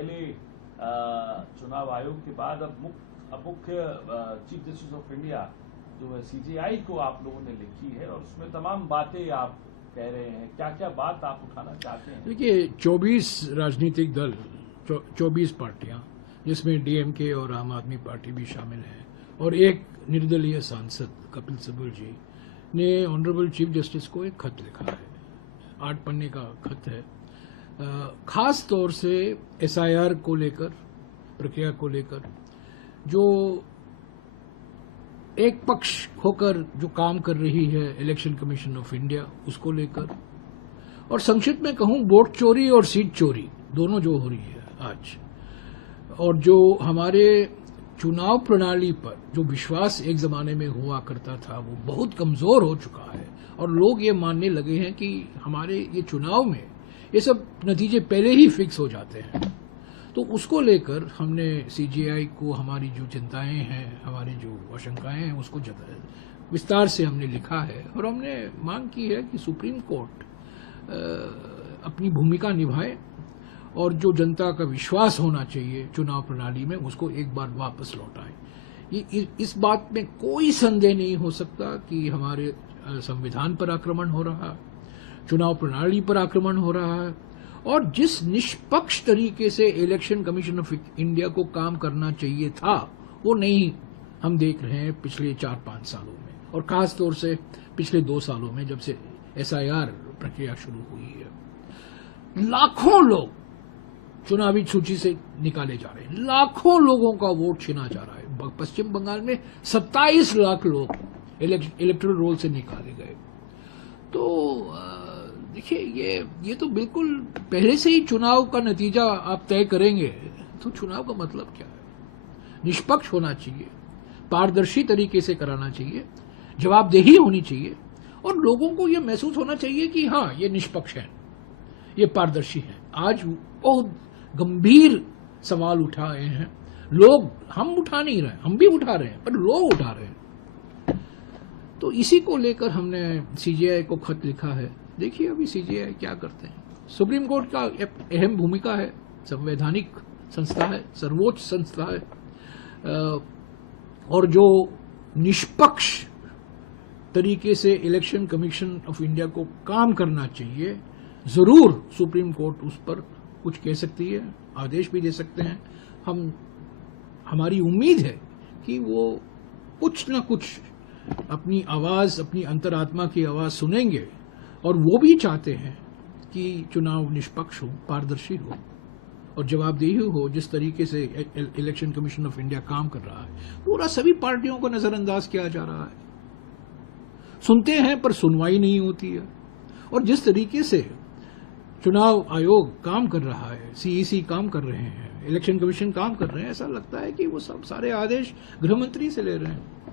पहले चुनाव आयोग के बाद अब मुख्य चीफ जस्टिस ऑफ इंडिया जो है सीजेआई को आप लोगों ने लिखी है, और उसमें तमाम बातें आप कह रहे हैं। क्या क्या बात आप उठाना चाहते हैं? देखिए, 24 राजनीतिक दल, 24 पार्टियां, जिसमें डीएमके और आम आदमी पार्टी भी शामिल है, और एक निर्दलीय सांसद कपिल सिब्बल जी ने ऑनरेबल चीफ जस्टिस को एक खत लिखा है। 8 पन्ने का खत है। खास तौर से एसआईआर को लेकर, प्रक्रिया को लेकर, जो एक पक्ष होकर जो काम कर रही है इलेक्शन कमीशन ऑफ इंडिया, उसको लेकर, और संक्षिप्त में कहूं वोट चोरी और सीट चोरी दोनों जो हो रही है आज, और जो हमारे चुनाव प्रणाली पर जो विश्वास एक जमाने में हुआ करता था वो बहुत कमजोर हो चुका है, और लोग ये मानने लगे हैं कि हमारे ये चुनाव में ये सब नतीजे पहले ही फिक्स हो जाते हैं। तो उसको लेकर हमने सीजेआई को हमारी जो चिंताएं हैं, हमारी जो आशंकाएं हैं, उसको विस्तार से हमने लिखा है, और हमने मांग की है कि सुप्रीम कोर्ट अपनी भूमिका निभाए, और जो जनता का विश्वास होना चाहिए चुनाव प्रणाली में उसको एक बार वापस लौटाए। इस बात में कोई संदेह नहीं हो सकता कि हमारे संविधान पर आक्रमण हो रहा है, चुनाव प्रणाली पर आक्रमण हो रहा है, और जिस निष्पक्ष तरीके से इलेक्शन कमीशन ऑफ इंडिया को काम करना चाहिए था वो नहीं हम देख रहे हैं पिछले 4-5 सालों में, और खास तौर से पिछले 2 सालों में जब से एसआईआर प्रक्रिया शुरू हुई है। लाखों लोग चुनावी सूची से निकाले जा रहे हैं, लाखों लोगों का वोट छीना जा रहा है। पश्चिम बंगाल में 27 लाख लोग इलेक्टोरल रोल से निकाले गए। तो देखिए, ये तो बिल्कुल पहले से ही चुनाव का नतीजा आप तय करेंगे तो चुनाव का मतलब क्या है? निष्पक्ष होना चाहिए, पारदर्शी तरीके से कराना चाहिए, जवाबदेही होनी चाहिए, और लोगों को यह महसूस होना चाहिए कि हाँ, ये निष्पक्ष है, ये पारदर्शी है। आज बहुत गंभीर सवाल उठाए हैं लोग, हम उठा नहीं रहे, हम भी उठा रहे हैं, पर लोग उठा रहे हैं। तो इसी को लेकर हमने सीजेआई को खत लिखा है। देखिए अभी सीजेआई क्या करते हैं। सुप्रीम कोर्ट का अहम भूमिका है, संवैधानिक संस्था है, सर्वोच्च संस्था है, और जो निष्पक्ष तरीके से इलेक्शन कमीशन ऑफ इंडिया को काम करना चाहिए, जरूर सुप्रीम कोर्ट उस पर कुछ कह सकती है, आदेश भी दे सकते हैं। हमारी उम्मीद है कि वो कुछ न कुछ अपनी आवाज, अपनी अंतरात्मा की आवाज सुनेंगे, और वो भी चाहते हैं कि चुनाव निष्पक्ष हो, पारदर्शी हो, और जवाबदेही हो। जिस तरीके से इलेक्शन कमीशन ऑफ इंडिया काम कर रहा है, पूरा सभी पार्टियों को नजरअंदाज किया जा रहा है। सुनते हैं पर सुनवाई नहीं होती है। और जिस तरीके से चुनाव आयोग काम कर रहा है, सीईसी काम कर रहे हैं, इलेक्शन कमीशन काम कर रहे हैं, ऐसा लगता है कि वो सब सारे आदेश गृह मंत्री से ले रहे हैं।